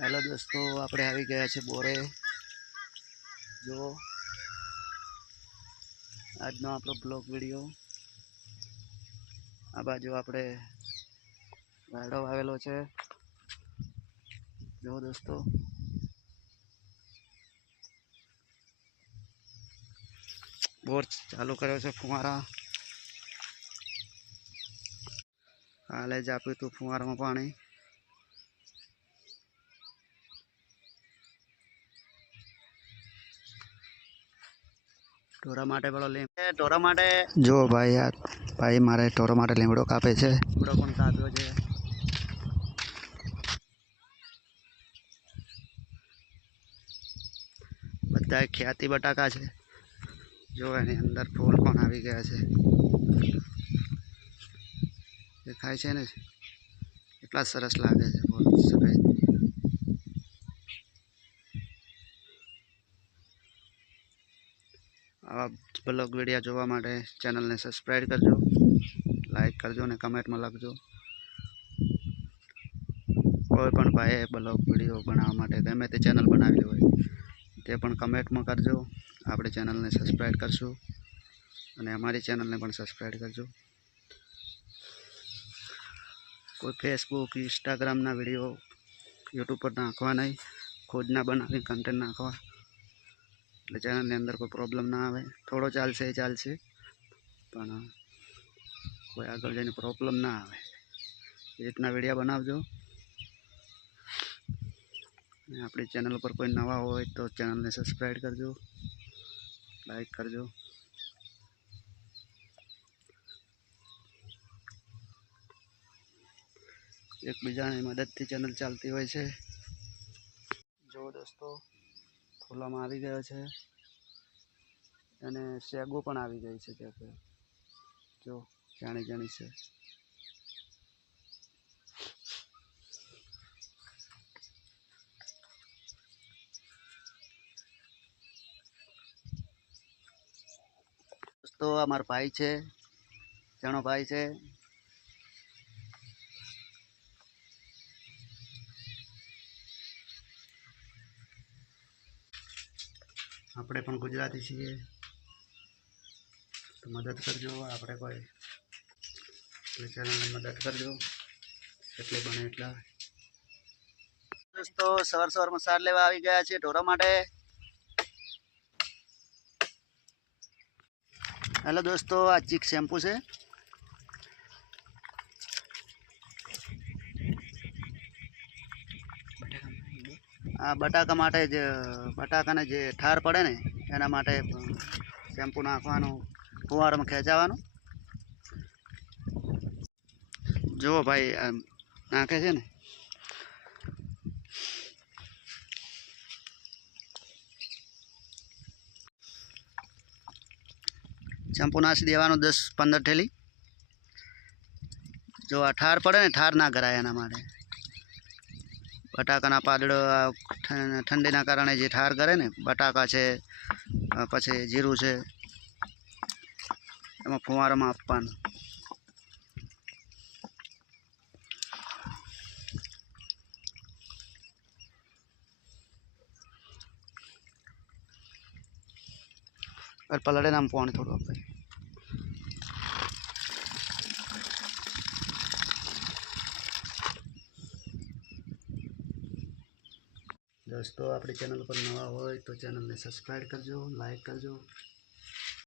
Hello દોસ્તો, આપણે આવી ગયા છે બોરે. જો આજનો આપણો બ્લોગ વીડિયો. આ બાજુ આપણે વાયડો આવેલો છે. જો દોસ્તો. બોર ચાલુ કર્યો છે ફુવારા. હાલે જ આપ્યું હતું ફુવારામાં પાણી. ઢોરા માટે પેલો લીમડો ઢોરા માટે જો ભાઈ યાર ભાઈ મારે ઢોરા માટે લીમડો કાપે છે. લીમડો પણ કાપ્યો છે? બધા ખ્યાતિ બટાકા છે. જો એની અંદર ફૂલ પણ આવી ગયા છે. દેખાય છે ને? એટલા સરસ લાગે છે ફૂલ. સફેદ આવા બ્લોગ વિડીયા જોવા માટે ચેનલને સબસ્ક્રાઈબ કરજો લાઈક કરજો અને કમેન્ટમાં લખજો. કોઈ પણ ભાઈએ બ્લોગ વીડિયો બનાવવા માટે ગમે તે ચેનલ બનાવેલી હોય, તે પણ કમેન્ટમાં કરજો. આપણે ચેનલને સબસ્ક્રાઈબ કરશું અને અમારી ચેનલને પણ સબસ્ક્રાઈબ કરજો. કોઈ ફેસબુક ઇન્સ્ટાગ્રામના વીડિયો યુટ્યુબ પર નાખવા નહીં, ખુદના બનાવી કન્ટેન્ટ નાખવા. એટલે ચેનલની અંદર કોઈ પ્રોબ્લેમ ના આવે. થોડો ચાલશે એ ચાલશે, પણ કોઈ આગળ જઈને પ્રોબ્લેમ ના આવે. એ રીતના વિડીયા બનાવજો. આપણી ચેનલ પર કોઈ નવા હોય તો ચેનલને સબસ્ક્રાઈબ કરજો લાઈક કરજો. એકબીજાની મદદથી ચેનલ ચાલતી હોય છે. જો દોસ્તો. ફૂલામાં આવી ગયો છે. અને શેગો પણ આવી ગઈ છે ત્યાં. જો, જાણી જાણી છે. તો આ મારો ભાઈ છે. જણો ભાઈ છે. આપણે પણ ગુજરાતી છીએ. તો મદદ કરજો, આપણે કોઈ આપણી ચેનલને મદદ કરજો. એટલે બને એટલા. દોસ્તો, સવાર સવારમાં સાર લેવા આવી ગયા છે ઢોરા માટે. હેલો દોસ્તો, આ ચીક શેમ્પુ છે. આ બટાકા માટે જ, બટાકાને જે ઠાર પડે ને, એના માટે શેમ્પુ નાખવાનું, ફુવારામાં ખેંચાવાનું. જુઓ ભાઈ નાખે છે ને. શેમ્પુ નાસી દેવાનું દસ પંદર ઠેલી. જો આ ઠાર પડે ને, ઠાર ના કરાય એના માટે. બટાકાના પાદળો ઠંડીના કારણે જે ઠાર કરે ને, બટાકા છે પછી જીરું છે, એમાં ફુવારામાં આપવાનું. અરે પલળે નામ પાણી થોડું દોસ્તો આપણી ચેનલ પર નવા હોય તો ચેનલને સબસ્ક્રાઈબ કરજો લાઈક કરજો.